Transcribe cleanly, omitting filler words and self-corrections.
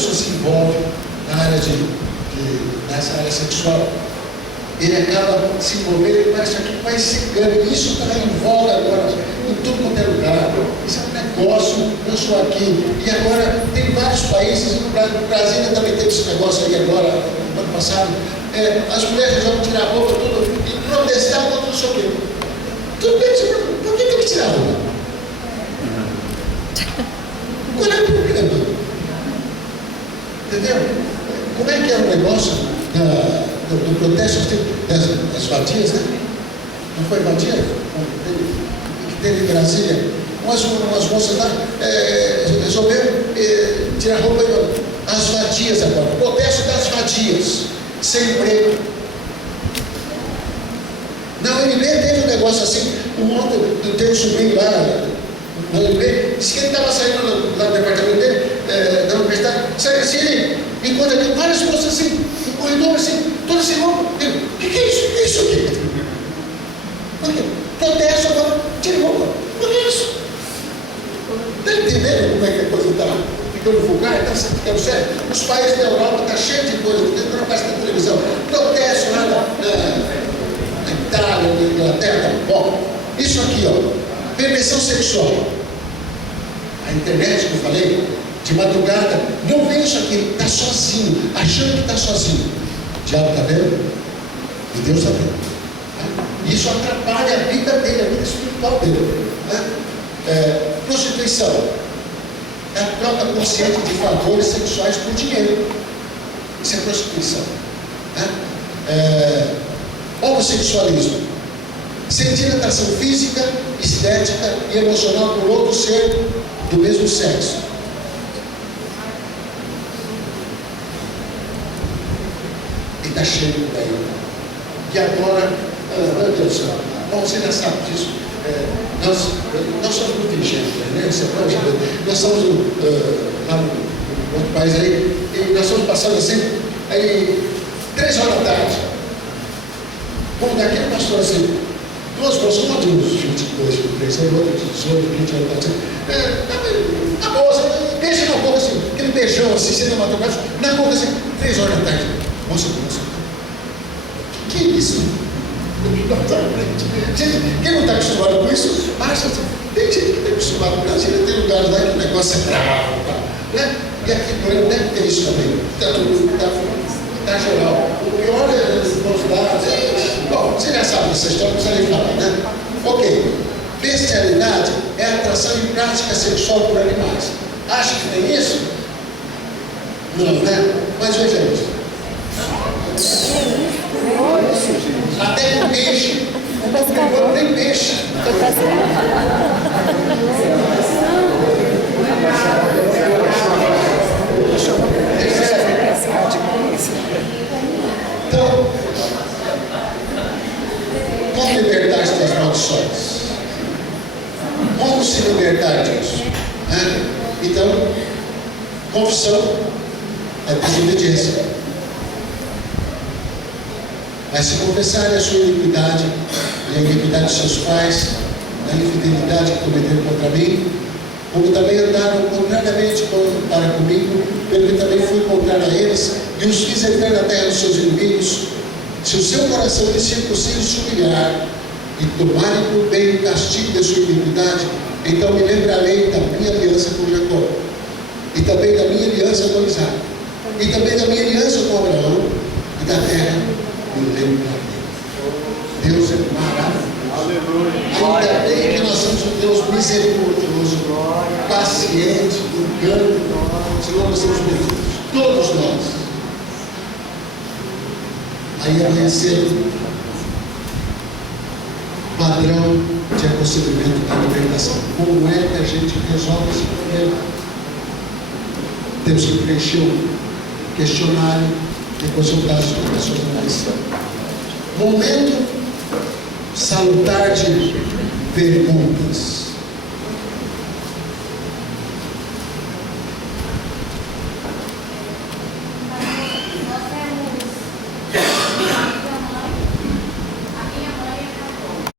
pessoa se envolve na área nessa área sexual, ele acaba se envolvendo e parece que vai cegando. Isso está em voga agora, em tudo quanto é lugar. Isso é um negócio, eu sou aqui. E agora tem vários países, no Brasil também teve esse negócio aí agora, no ano passado. As mulheres vão tirar a roupa tudo e protestar contra não sei o quê. Tudo bem, por que tem que tirar a roupa? Qual é o problema? Entendeu? Como é que é o negócio do protesto das vadias, né? Não foi vadia? Que teve em Brasília. Umas moças lá resolveram tirar a roupa. As vadias agora. Protesto das vadias. Sem emprego. Na UNB teve um negócio assim. Ontem tem um sobrinho lá na UNB, disse que ele estava saindo lá do departamento dele, da universidade, saiu assim, ele encontra aqui várias moças assim, no corredor assim, todas sem roupa. Ele, o que é isso? O que é isso aqui? Por quê? Protesto agora, tira roupa. Por que isso? Está entendendo como é que a coisa está ficando vulgar, está ficando sério? Os países da Europa estão cheios de coisas, não faz na televisão. Protesto lá na Itália, na Inglaterra. Bom, isso aqui, ó. Perversão sexual. A internet que eu falei, de madrugada, não vê isso aqui, está sozinho, achando que está sozinho. O diabo está vendo? E Deus está vendo. Isso atrapalha a vida dele, a vida espiritual dele. Prostituição. É a troca consciente de favores sexuais por dinheiro. Isso é prostituição. Homossexualismo. Sentir atração física, estética e emocional por outro ser do mesmo sexo. E está cheio daí. E agora, meu Deus do céu, bom, você já sabe disso. Nós somos muito ingênuos, né? Nós somos lá no outro país aí, e nós estamos passando assim, aí 3 horas da tarde. Bom, daqui a pastor assim. Duas pessoas, uma de uns 22, 23, aí outra de 18, 20 anos, na bolsa, beija na boca assim, aquele beijão assim, cinematográfico, na boca assim, 3 horas da tarde. Moça, que é isso? Gente, quem não está acostumado com isso, acha assim, tem gente que está acostumado com o Brasil, tem lugares lá que o negócio é bravo, né? E aqui no deve ter isso também, está geral. O pior é os lados. Bom, você já sabe dessa história, não precisa nem falar, né? Ok. Bestialidade é a atração em prática sexual por animais. Acha que tem isso? Não, né? Mas vejamos. Até com peixe. Não tem peixe. Então, como libertar-se das maldições? Como se libertar disso? Então, confissão é desobediência. Mas se confessarem a sua iniquidade e a iniquidade de seus pais, a infidelidade que cometeram contra mim, como também andaram contrariamente para comigo, pelo que também fui contrário a eles, e os fiz entrar na terra dos seus inimigos, se o seu coração de circunciso se humilhar e tomarem por bem o castigo da sua iniquidade, então me lembrarei da minha aliança com Jacó, e também da minha aliança com Isaac, e também da minha aliança com Abraão, e da terra me lembrarei. Deus é maravilhoso. Ainda bem que nós somos um Deus misericordioso, paciente, engano, senão nós somos perdidos, todos nós. Aí amanhecer padrão de aconselhamento da libertação. Como é que a gente resolve esse problema? Temos que preencher um questionário e consultar as profissionais. Momento salutar de perguntas.